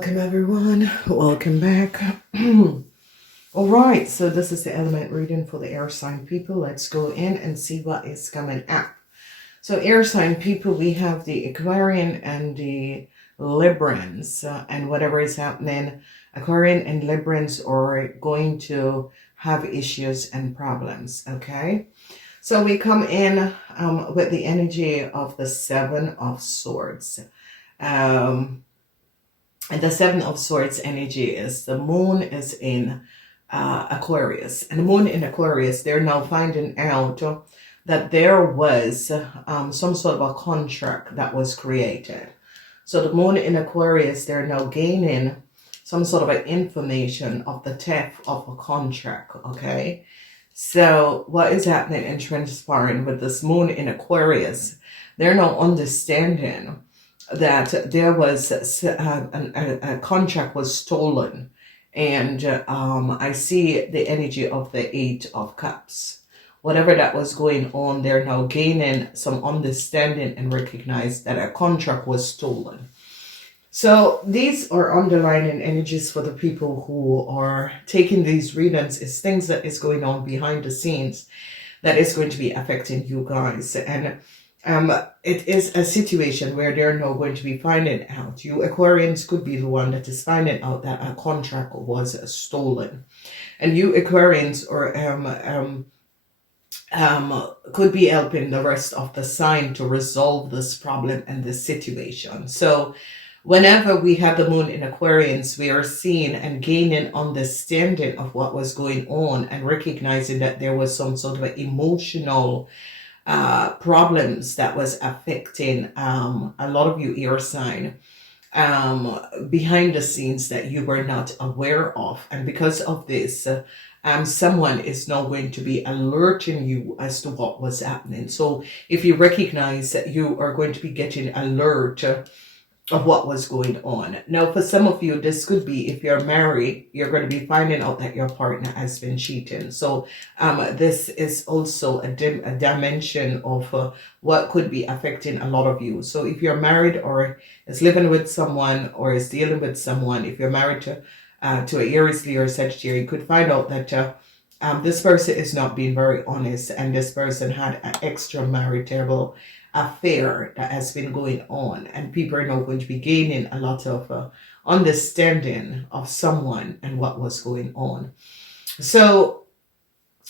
Welcome everyone, welcome back. All right, so this is the element reading for the air sign people. Let's go in and see what is coming up. So air sign people, we have the Aquarian and the Librans, and whatever is happening, Aquarian and Librans are going to have issues and problems, okay? So we come in with the energy of the Seven of Swords. And the Seven of Swords energy is the moon is in Aquarius. And the moon in Aquarius, they're now finding out that there was some sort of a contract that was created. So the moon in Aquarius, they're now gaining some sort of information of the theft of a contract, okay? So what is happening and transpiring with this moon in Aquarius, they're now understanding that there was a contract was stolen, and I see the energy of the Eight of Cups. Whatever that was going on, they're now gaining some understanding and recognize that a contract was stolen. So these are underlining energies for the people who are taking these readings. Is things that is going on behind the scenes that is going to be affecting you guys. And it is a situation where they're now going to be finding out. You Aquarians could be the one that is finding out that a contract was stolen. And you Aquarians or could be helping the rest of the sign to resolve this problem and this situation. So whenever we have the moon in Aquarians, we are seeing and gaining understanding of what was going on and recognizing that there was some sort of emotional problems that was affecting a lot of you air sign behind the scenes that you were not aware of. And because of this, someone is now going to be alerting you as to what was happening. So if you recognize that, you are going to be getting alert of what was going on. Now, for some of you, this could be, if you're married, you're going to be finding out that your partner has been cheating. So this is also a dimension of what could be affecting a lot of you. So if you're married or is living with someone or is dealing with someone, if you're married to an Aries, Leo, or Sagittarius, you could find out that this person is not being very honest, and this person had an extramarital affair that has been going on, and people are now going to be gaining a lot of understanding of someone and what was going on. So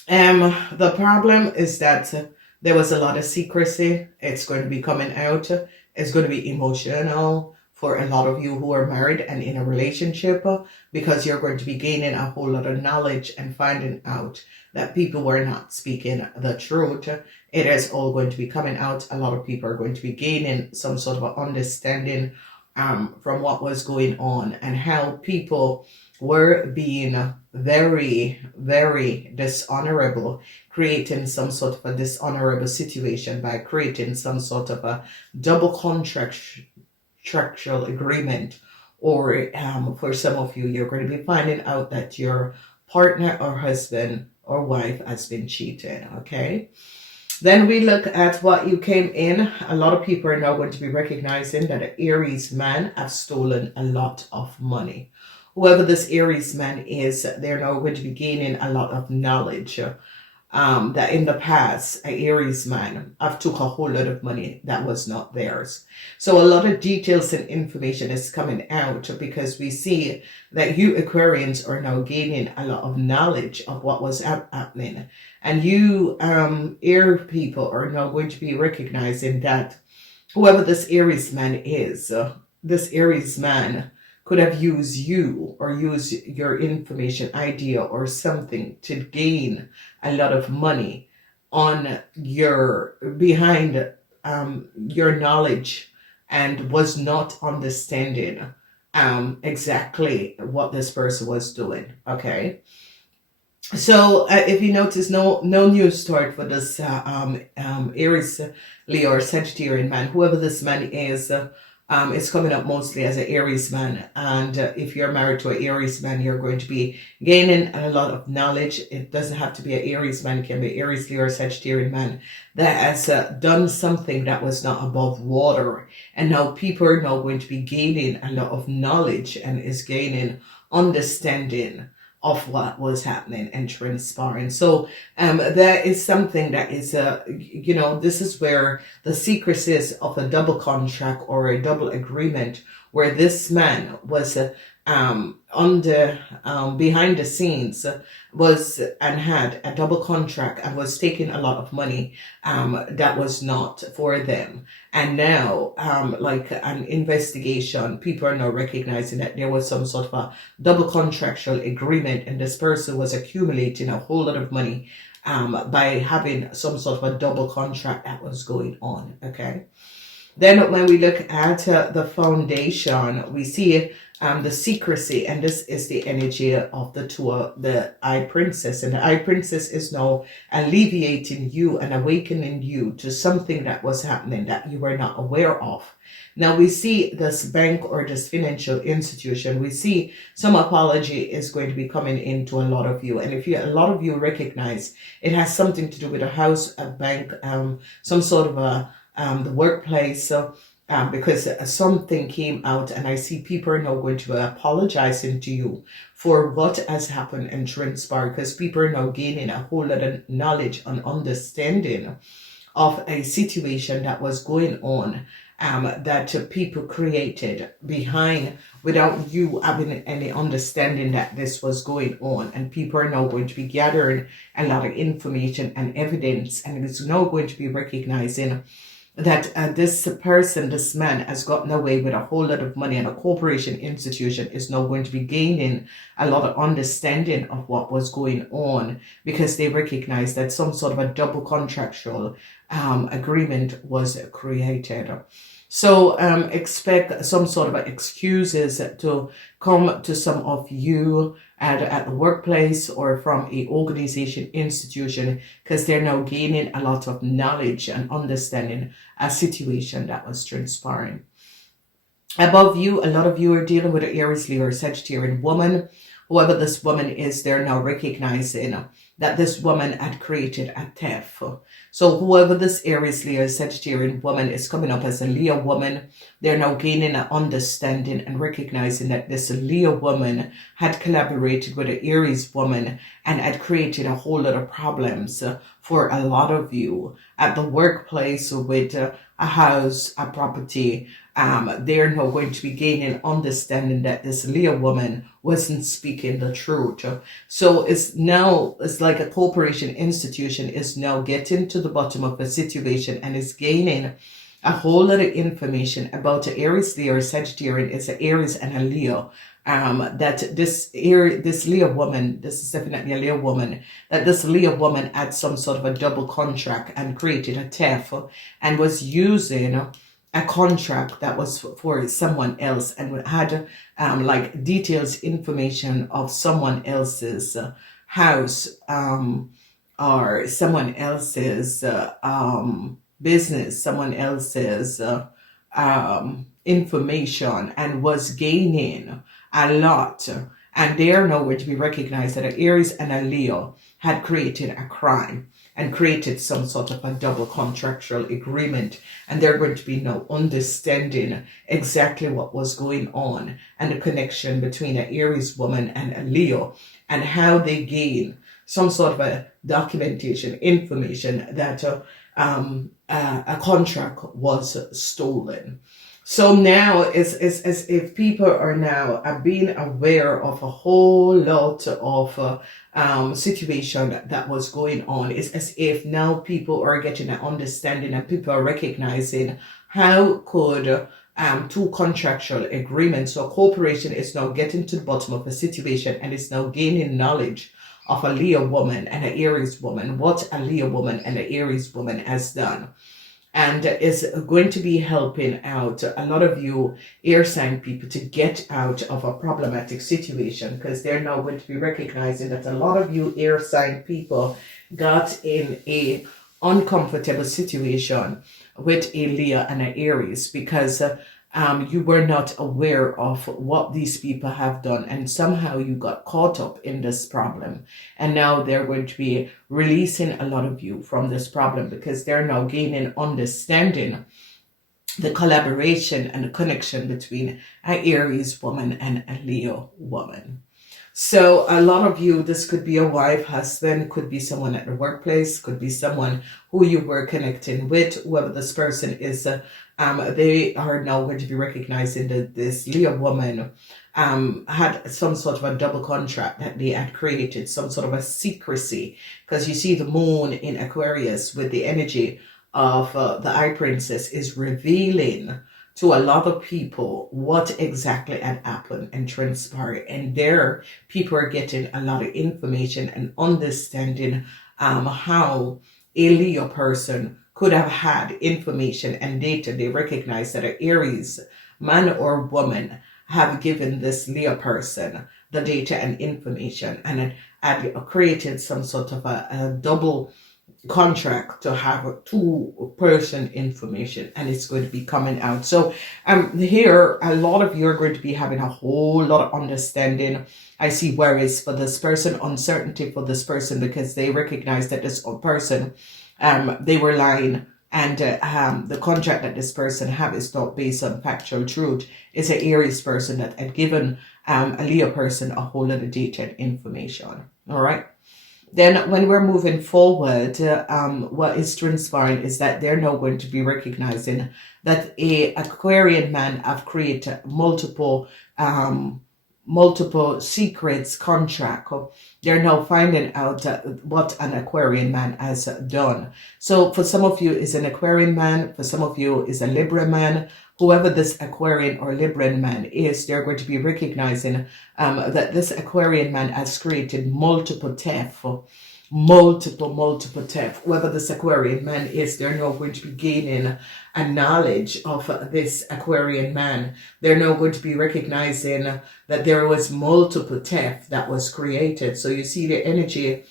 the problem is that there was a lot of secrecy. It's going to be coming out. It's going to be emotional for a lot of you who are married and in a relationship, because you're going to be gaining a whole lot of knowledge and finding out that people were not speaking the truth. It is all going to be coming out. A lot of people are going to be gaining some sort of understanding from what was going on and how people were being very, very dishonorable, creating some sort of a dishonorable situation by creating some sort of a double contractual agreement. Or for some of you, you're going to be finding out that your partner or husband or wife has been cheating, okay? Then we look at what you came in. A lot of people are now going to be recognizing that an Aries man has stolen a lot of money. Whoever this Aries man is, they're now going to be gaining a lot of knowledge. That in the past, an Aries man have took a whole lot of money that was not theirs. So a lot of details and information is coming out, because we see that you Aquarians are now gaining a lot of knowledge of what was happening. And you air people are now going to be recognizing that whoever this Aries man is, this Aries man could have used you or use your information, idea, or something to gain a lot of money on your behind your knowledge, and was not understanding exactly what this person was doing. Okay, so if you notice, no new start for this Aries, Leo, or Sagittarian man. Whoever this man is, It's coming up mostly as an Aries man. And if you're married to an Aries man, you're going to be gaining a lot of knowledge. It doesn't have to be an Aries man. It can be Aries, Leo, or Sagittarian man that has done something that was not above water. And now people are now going to be gaining a lot of knowledge and is gaining understanding of what was happening and transpiring. So that is something that is, this is where the secrecies of a double contract or a double agreement, where this man was behind the scenes was and had a double contract and was taking a lot of money that was not for them. And now, like an investigation, people are now recognizing that there was some sort of a double contractual agreement, and this person was accumulating a whole lot of money by having some sort of a double contract that was going on. Okay. Then when we look at the foundation, we see the secrecy, and this is the energy of the Eye Princess. And the Eye Princess is now alleviating you and awakening you to something that was happening that you were not aware of. Now we see this bank or this financial institution, we see some apology is going to be coming into a lot of you. And if a lot of you recognize it has something to do with a house, a bank, some sort of the workplace, because something came out, and I see people are now going to be apologizing to you for what has happened and transpired, because people are now gaining a whole lot of knowledge and understanding of a situation that was going on, that people created behind without you having any understanding that this was going on. And people are now going to be gathering a lot of information and evidence, and it's now going to be recognizing that this person, this man, has gotten away with a whole lot of money, and a corporation institution is now going to be gaining a lot of understanding of what was going on, because they recognize that some sort of a double contractual agreement was created. So expect some sort of excuses to come to some of you at the workplace or from a organization, institution, because they're now gaining a lot of knowledge and understanding a situation that was transpiring. Above you, a lot of you are dealing with an Aries, Leo, or Sagittarian woman. Whoever this woman is, they're now recognizing that this woman had created a theft. So whoever this Aries, Leo, Sagittarian woman is coming up as a Leo woman, they're now gaining an understanding and recognizing that this Leo woman had collaborated with an Aries woman and had created a whole lot of problems for a lot of you at the workplace with a house, a property. They're now going to be gaining understanding that this Leo woman wasn't speaking the truth. So it's like a corporation institution is now getting to the bottom of the situation and is gaining a whole lot of information about the Aries, Leo, or Sagittarian. It's an Aries and a Leo. That this Leo woman, this is definitely a Leo woman, that this Leo woman had some sort of a double contract and created a theft and was using a contract that was for someone else, and had like details, information of someone else's house or someone else's business, someone else's information, and was gaining a lot. And they are now going to be recognized that an Aries and a Leo had created a crime and created some sort of a double contractual agreement. And they're going to be now understanding exactly what was going on and the connection between an Aries woman and a Leo, and how they gain some sort of a documentation, information that a contract was stolen. So now it's as if people are now being aware of a whole lot of situation that was going on. It's as if now people are getting an understanding, and people are recognizing how could two contractual agreements. So a corporation is now getting to the bottom of a situation and is now gaining knowledge of a Leo woman and an Aries woman, what a Leo woman and an Aries woman has done. And is going to be helping out a lot of you air sign people to get out of a problematic situation, because they're now going to be recognizing that a lot of you air sign people got in a uncomfortable situation with a Leo and an Aries, because you were not aware of what these people have done, and somehow you got caught up in this problem, and now they're going to be releasing a lot of you from this problem because they're now gaining understanding the collaboration and the connection between an Aries woman and a Leo woman. So a lot of you, this could be a wife, husband, could be someone at the workplace, could be someone who you were connecting with, whoever this person is. They are now going to be recognizing that this Leo woman had some sort of a double contract that they had created, some sort of a secrecy, because you see the moon in Aquarius with the energy of the High Princess is revealing to a lot of people what exactly had happened and transpired. And there, people are getting a lot of information and understanding how a Leo person could have had information and data. They recognize that an Aries man or woman have given this Leo person the data and information, and had created some sort of a double contract to have a two-person information, and it's going to be coming out. So here a lot of you are going to be having a whole lot of understanding. I see worries for this person, uncertainty for this person, because they recognize that this person they were lying, and the contract that this person have is not based on factual truth. It's an Aries person that had given a Leo person a whole lot of data and information. All right. Then when we're moving forward, what is transpiring is that they're now going to be recognizing that a Aquarian man have created multiple secrets contract. They're now finding out what an Aquarian man has done. So for some of you is an Aquarian man, for some of you is a Libra man. Whoever this Aquarian or Libran man is, they're going to be recognizing that this Aquarian man has created multiple theft, multiple theft. Whoever this Aquarian man is, they're now going to be gaining a knowledge of this Aquarian man. They're now going to be recognizing that there was multiple theft that was created. So you see the energy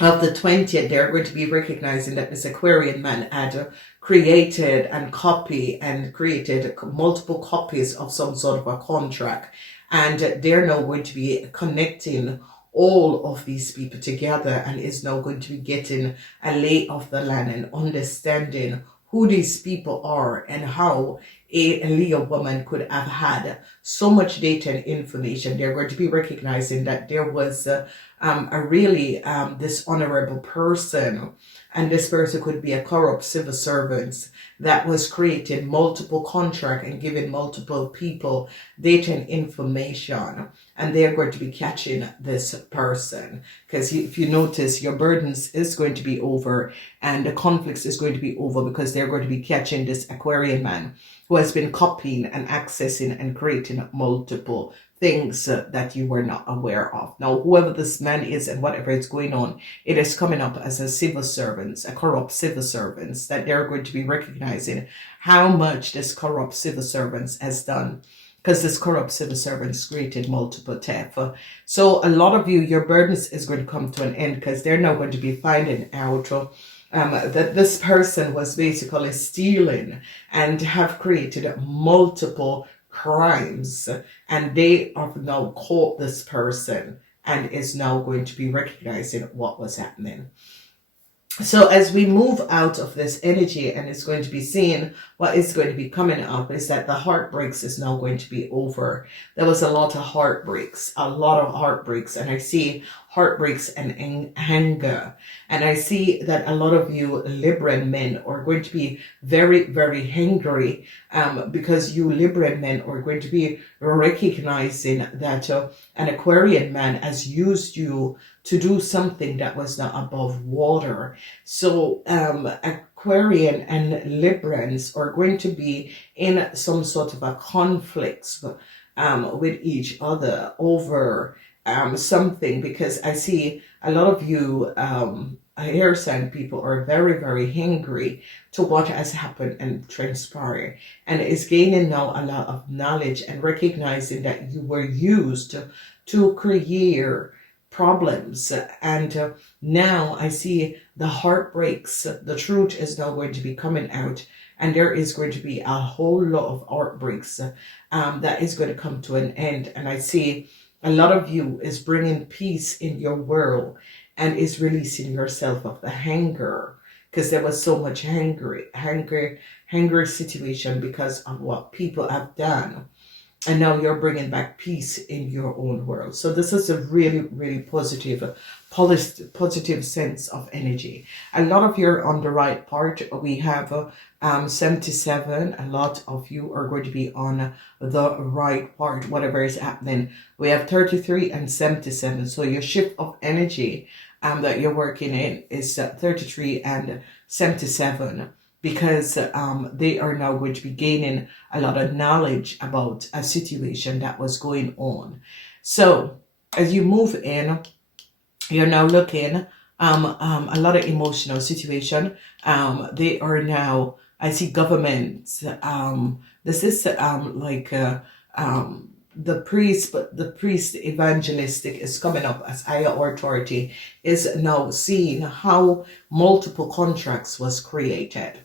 of the 20th, they're going to be recognizing that this Aquarian man had created and created multiple copies of some sort of a contract. And they're now going to be connecting all of these people together, and is now going to be getting a lay of the land and understanding who these people are and how a Leo woman could have had so much data and information. They're going to be recognizing that there was a really dishonorable person, and this person could be a corrupt civil servant that was creating multiple contracts and giving multiple people data and information, and they're going to be catching this person. Because if you notice, your burdens is going to be over and the conflicts is going to be over, because they're going to be catching this Aquarian man who has been copying and accessing and creating multiple things that you were not aware of. Now, whoever this man is and whatever is going on, it is coming up as a civil servant, a corrupt civil servant, that they're going to be recognizing how much this corrupt civil servant has done, because this corrupt civil servants created multiple theft. So a lot of you, your burdens is going to come to an end, because they're now going to be finding out that this person was basically stealing and have created multiple crimes, and they have now caught this person and is now going to be recognizing what was happening. So as we move out of this energy, and it's going to be seeing what is going to be coming up, is that the heartbreaks is now going to be over. There was a lot of heartbreaks, and I see heartbreaks and anger. And I see that a lot of you Libran men are going to be very, very angry, because you Libran men are going to be recognizing that an Aquarian man has used you to do something that was not above water. So Aquarian and Librans are going to be in some sort of a conflict with each other over something, because I see a lot of you air sign people are very, very angry to what has happened and transpired, and is gaining now a lot of knowledge and recognizing that you were used to create problems. And now I see the heartbreaks. The truth is now going to be coming out, and there is going to be a whole lot of heartbreaks that is going to come to an end. And I see a lot of you is bringing peace in your world and is releasing yourself of the anger, because there was so much angry situation because of what people have done. And now you're bringing back peace in your own world. So this is a really, really positive sense of energy. A lot of you are on the right part. We have 77. A lot of you are going to be on the right part, whatever is happening. We have 33 and 77. So your shift of energy that you're working in is 33 and 77. Because they are now going to be gaining a lot of knowledge about a situation that was going on. So as you move in, you're now looking a lot of emotional situation. They are now, I see governments. This is like the priest, but the priest evangelistic is coming up as higher authority, is now seeing how multiple contracts was created.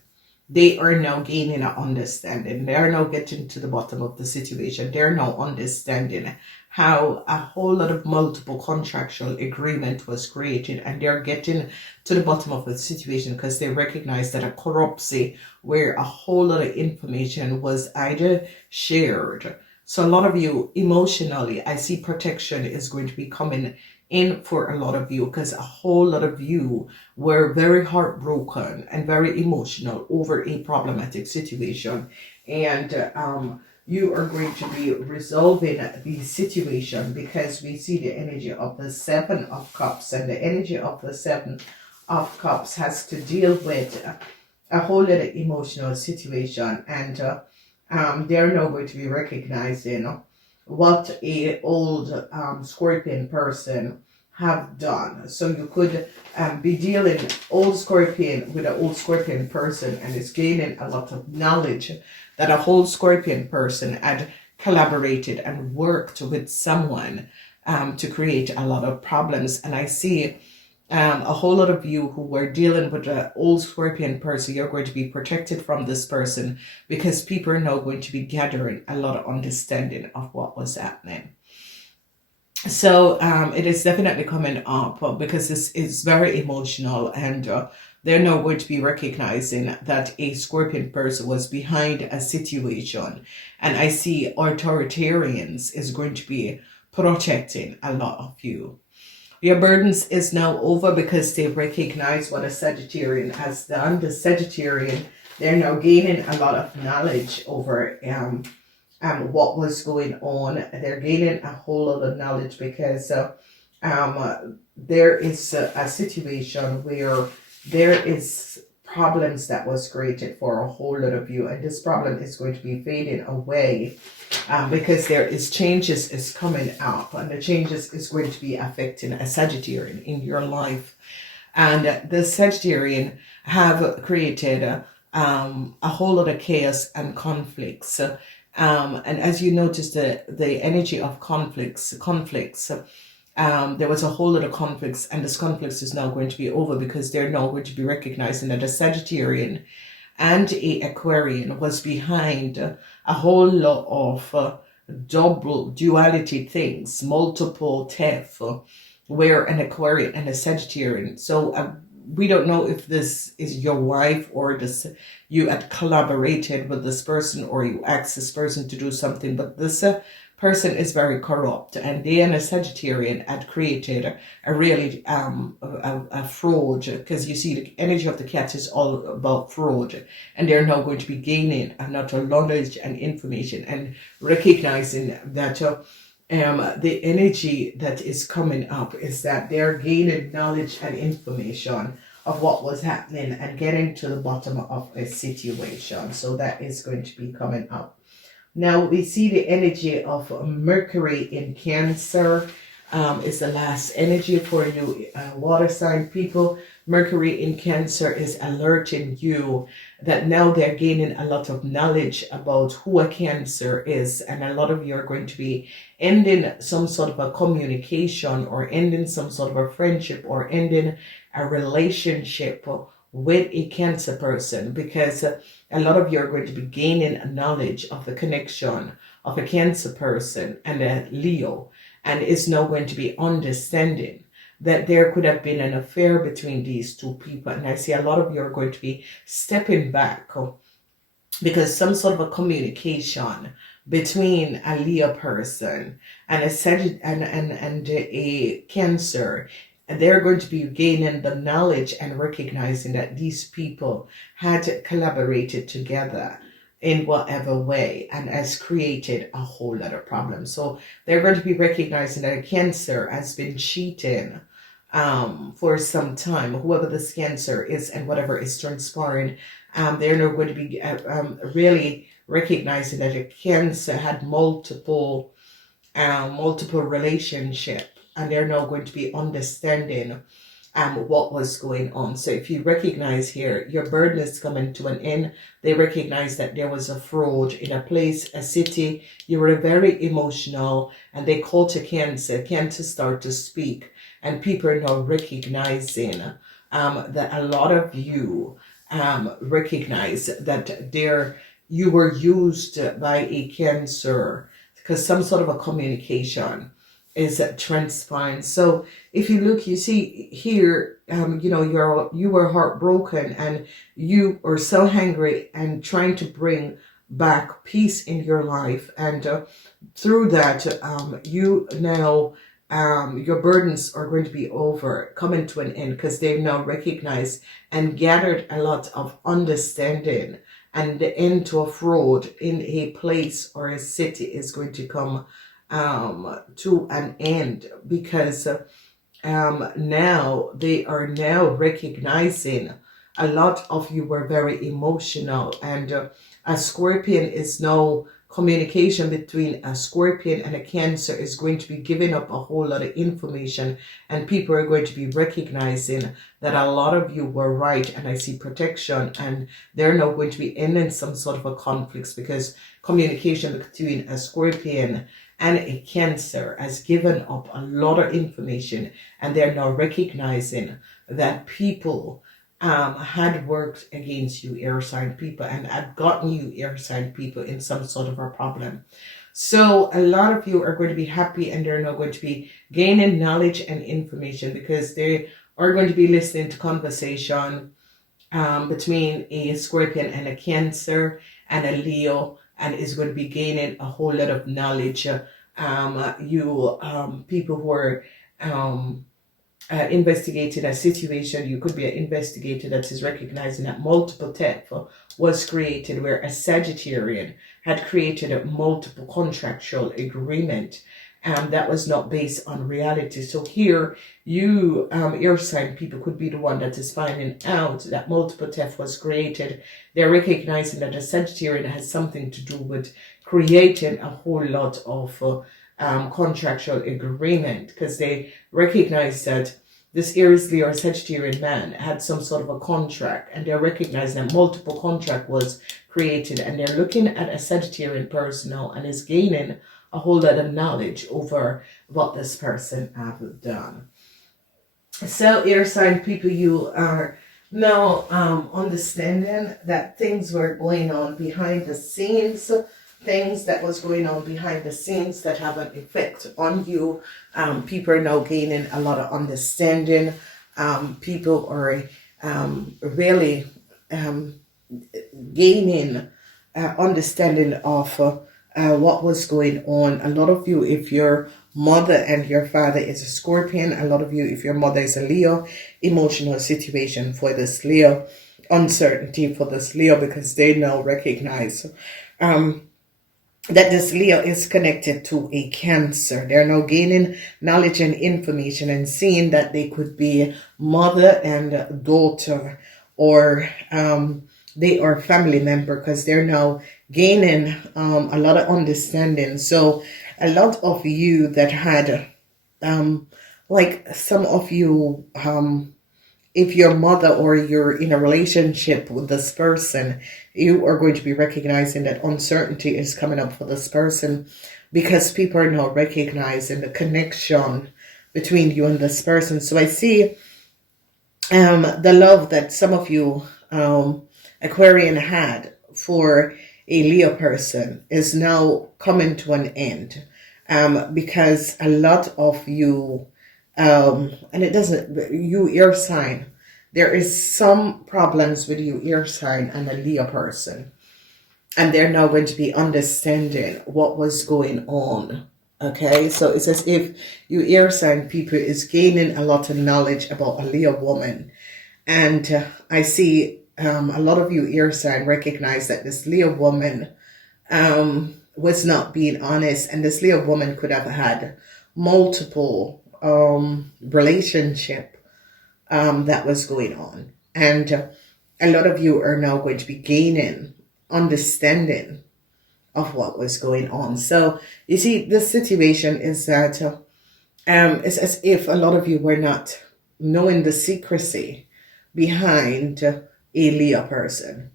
They are now gaining an understanding. They are now getting to the bottom of the situation. They're now understanding how a whole lot of multiple contractual agreement was created, and they're getting to the bottom of the situation because they recognize that a corruption where a whole lot of information was either shared. So a lot of you emotionally, I see protection is going to be coming in for a lot of you, because a whole lot of you were very heartbroken and very emotional over a problematic situation, and you are going to be resolving the situation, because we see the energy of the 7 of Cups, and the energy of the 7 of Cups has to deal with a whole lot of emotional situation, and they're now going to be recognizing what a old Scorpion person have done. So you could be dealing old Scorpion with an old Scorpion person, and it's gaining a lot of knowledge that a whole Scorpion person had collaborated and worked with someone to create a lot of problems. And I see a whole lot of you who were dealing with an old Scorpion person, you're going to be protected from this person, because people are now going to be gathering a lot of understanding of what was happening. So it is definitely coming up, because this is very emotional, and they're now going to be recognizing that a Scorpion person was behind a situation. And I see authoritarians is going to be protecting a lot of you. Your burdens is now over, because they recognize what a Sagittarian has done. The Sagittarian, they're now gaining a lot of knowledge over what was going on. They're gaining a whole lot of knowledge, because there is a situation where there is problems that was created for a whole lot of you, and this problem is going to be fading away. Because there is changes is coming up, and the changes is going to be affecting a Sagittarian in your life. And the Sagittarian have created a whole lot of chaos and conflicts. And as you notice, the energy of conflicts, there was a whole lot of conflicts, and this conflicts is now going to be over, because they're now going to be recognizing that a Sagittarian and a Aquarian was behind a whole lot of double duality things, multiple theft, where an Aquarian and a Sagittarian. So we don't know if this is your wife, or this you had collaborated with this person, or you asked this person to do something, but this person is very corrupt, and they and a Sagittarian had created a really a fraud, because you see the energy of the cat is all about fraud, and they're now going to be gaining a lot of knowledge and information, and recognizing that the energy that is coming up is that they're gaining knowledge and information of what was happening and getting to the bottom of a situation. So that is going to be coming up. Now we see the energy of Mercury in Cancer. is the last energy for you, water sign people. Mercury in Cancer is alerting you that now they're gaining a lot of knowledge about who a Cancer is, and a lot of you are going to be ending some sort of a communication, or ending some sort of a friendship, or ending a relationship with a Cancer person, because a lot of you are going to be gaining knowledge of the connection of a Cancer person and a Leo, and is now going to be understanding that there could have been an affair between these two people. And I see a lot of you are going to be stepping back because some sort of a communication between a Leo person and a Cancer, and they're going to be gaining the knowledge and recognizing that these people had collaborated together in whatever way and has created a whole lot of problems. So they're going to be recognizing that a Cancer has been cheating for some time, whoever this Cancer is and whatever is transpiring. They're now going to be really recognizing that a Cancer had multiple relationship, and they're now going to be understanding what was going on. So if you recognize here, your burden is coming to an end. They recognize that there was a fraud in a place, a city. You were very emotional, and they called to Cancer start to speak, and people are now recognizing that a lot of you recognize that you were used by a Cancer, because some sort of a communication is transpiring. So if you look, you see here, you were heartbroken, and you are so angry and trying to bring back peace in your life, and through that, you now, your burdens are going to be coming to an end, because they've now recognized and gathered a lot of understanding, and the end to a fraud in a place or a city is going to come to an end, because now they are now recognizing a lot of you were very emotional, and a Scorpion is now communication between a Scorpion and a Cancer is going to be giving up a whole lot of information, and people are going to be recognizing that a lot of you were right, and I see protection, and they're now going to be ending some sort of a conflicts, because communication between a Scorpion and a Cancer has given up a lot of information, and they're now recognizing that people had worked against you, air sign people, and had gotten you, air sign people, in some sort of a problem. So a lot of you are going to be happy, and they're now going to be gaining knowledge and information, because they are going to be listening to conversation between a Scorpion and a Cancer and a Leo, and is going to be gaining a whole lot of knowledge. People who are investigating a situation, you could be an investigator that is recognizing that multiple theft was created, where a Sagittarian had created a multiple contractual agreement that was not based on reality. So here, you, air sign people, could be the one that is finding out that multiple theft was created. They're recognizing that a Sagittarian has something to do with creating a whole lot of contractual agreement, because they recognize that this Aries, Leo, or Sagittarian man had some sort of a contract, and they're recognizing that multiple contract was created, and they're looking at a Sagittarian person now, and is gaining a whole lot of knowledge over what this person have done. So air sign people, you are now understanding that things were going on behind the scenes, things that was going on behind the scenes that have an effect on you. People are now gaining a lot of understanding. People are really gaining understanding of what was going on. A lot of you, if your mother and your father is a Scorpion, a lot of you, if your mother is a Leo, emotional situation for this Leo, uncertainty for this Leo, because they now recognize that this Leo is connected to a Cancer. They're now gaining knowledge and information, and seeing that they could be mother and daughter, or they are family member, because they're now gaining a lot of understanding. So a lot of you that had like some of you, if your mother or you're in a relationship with this person, you are going to be recognizing that uncertainty is coming up for this person, because people are now recognizing the connection between you and this person. So I see the love that some of you Aquarian had for a Leo person is now coming to an end, because a lot of you, and it doesn't, you ear sign, there is some problems with you ear sign and a Leo person, and they're now going to be understanding what was going on. Okay, so it's as if you ear sign people is gaining a lot of knowledge about a Leo woman. And I see a lot of you ear sign recognize that this Leo woman was not being honest, and this Leo woman could have had multiple relationship that was going on. And a lot of you are now going to be gaining understanding of what was going on. So you see, the situation is that it's as if a lot of you were not knowing the secrecy behind a Leo person,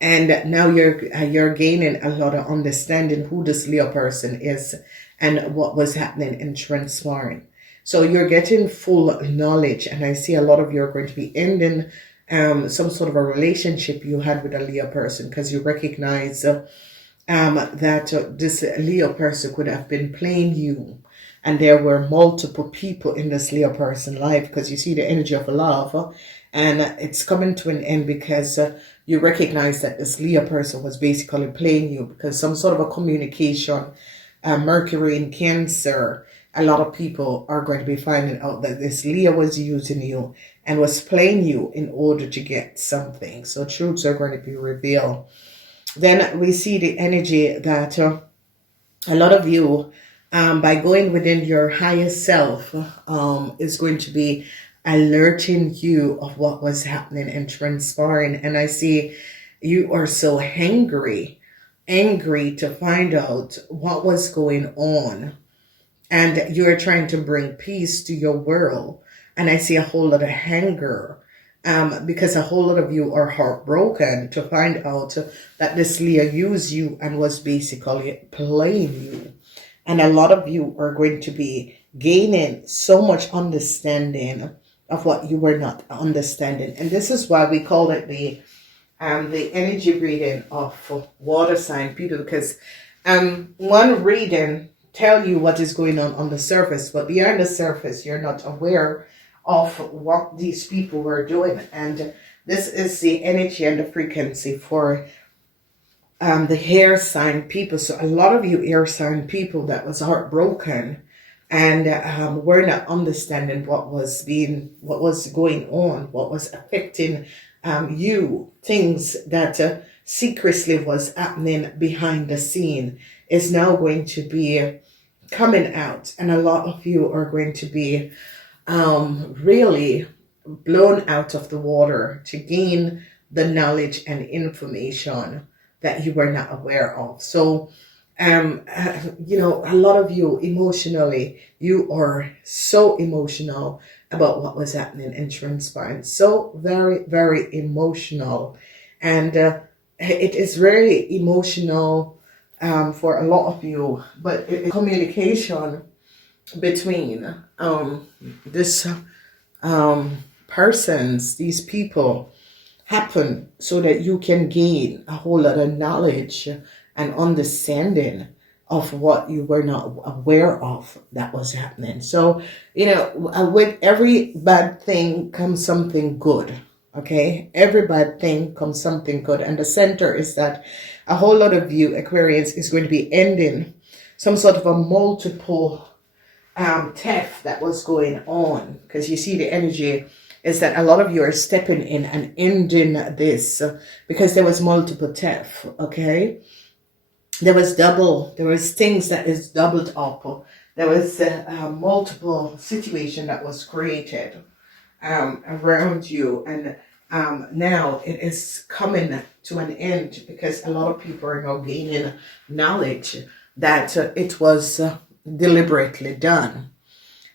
and now you're gaining a lot of understanding who this Leo person is and what was happening and transpiring. So you're getting full knowledge, and I see a lot of you are going to be ending some sort of a relationship you had with a Leo person, because you recognize that this Leo person could have been playing you, and there were multiple people in this Leo person life, because you see the energy of love, and it's coming to an end because you recognize that this Leo person was basically playing you, because some sort of a communication, Mercury in Cancer, a lot of people are going to be finding out that this Leo was using you and was playing you in order to get something. So truths are going to be revealed. Then we see the energy that a lot of you, by going within your higher self, is going to be alerting you of what was happening and transpiring. And I see you are so angry to find out what was going on. And you're trying to bring peace to your world. And I see a whole lot of anger, because a whole lot of you are heartbroken to find out that this Leo used you and was basically playing you. And a lot of you are going to be gaining so much understanding of what you were not understanding. And this is why we call it the energy reading of water sign people, because one reading tell you what is going on the surface, but beyond the surface, you're not aware of what these people were doing. And this is the energy and the frequency for the air sign people. So a lot of you air sign people that was heartbroken and were not understanding what was going on, what was affecting you, things that secretly was happening behind the scene is now going to be coming out, and a lot of you are going to be really blown out of the water to gain the knowledge and information that you were not aware of. So you know, a lot of you emotionally, you are so emotional about what was happening and transpiring, so very, very emotional. And it is very emotional for a lot of you, but communication between this persons, these people, happen so that you can gain a whole lot of knowledge and understanding of what you were not aware of that was happening. So, you know, with every bad thing comes something good. Okay, every bad thing comes something good. And the center is that a whole lot of you, Aquarians, is going to be ending some sort of a multiple theft that was going on. Because you see the energy is that a lot of you are stepping in and ending this because there was multiple theft. Okay, there was things that is doubled up. There was multiple situation that was created around you, and now it is coming to an end because a lot of people are now gaining knowledge that it was deliberately done.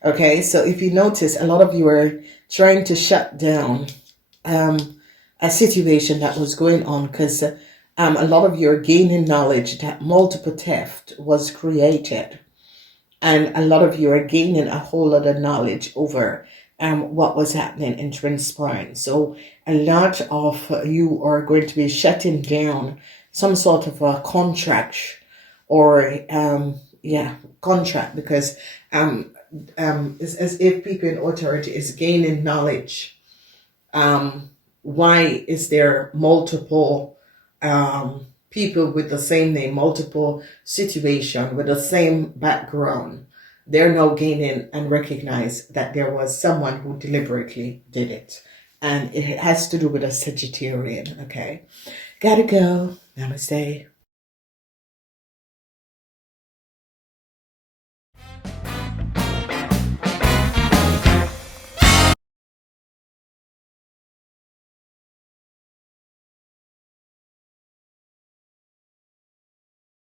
Okay, so if you notice, a lot of you are trying to shut down a situation that was going on because a lot of you are gaining knowledge that multiple theft was created, and a lot of you are gaining a whole lot of knowledge over what was happening and transpiring. So a lot of you are going to be shutting down some sort of a contract or contract, because it's as if people in authority is gaining knowledge. Why is there multiple people with the same name, multiple situation with the same background? They're now gaining and recognize that there was someone who deliberately did it. And it has to do with a Sagittarian, okay? Gotta go. Namaste.